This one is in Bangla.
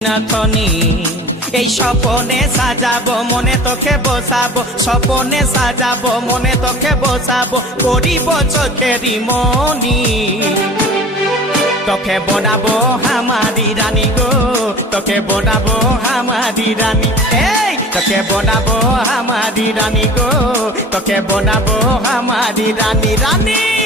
নাথনি এই স্বপনে সাজাবো মনে তোকে বসাবো স্বপনে সাজাবো মনে তোকে বসাবো করিব চোখেরি মনি তোকে বনাবো হামারি রানী গো তোকে বনাবো হামারি রানী এই তোকে বনাবো হামারি রানী গো তোকে বনাবো হামারি রানী রানী